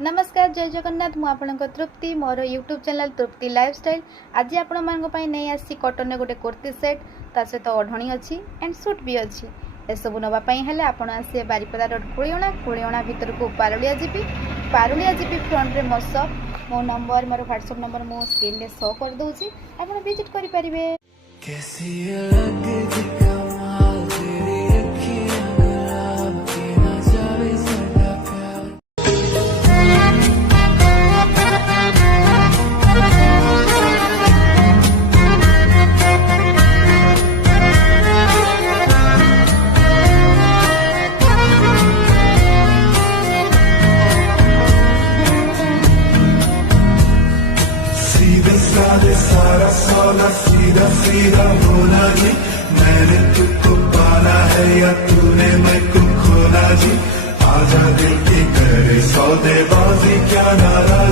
नमस्कार जय जगन्नाथ मु आपन तृप्ति मोर यूट्यूब चैनल तृप्ति लाइफस्टाइल। आज आपण नहीं आसी कटन गोटे कुर्ती सेट ता सहित ओढ़णी अच्छी एंड सूट भी अच्छी एसबू नापाई हेले आपण आसे बारिपदा रोड कुड़ियोणा भितर को पारुलिया जीपी फ्रंट रे मो शॉप मो नंबर मोर व्हाट्सएप नंबर मो स्क्रीन रे शो कर दूची आपण विजिट करि परिबे। कैसी अलग कमाल तेरी अखियां गुलाब के ना जावे सदा प्यार। सारा सोना सीधा सीधा होना जी, मैंने तुझको पाना है या तूने मैं को खोना जी, आजा दिल की करे सौदेबाजी क्या नारा।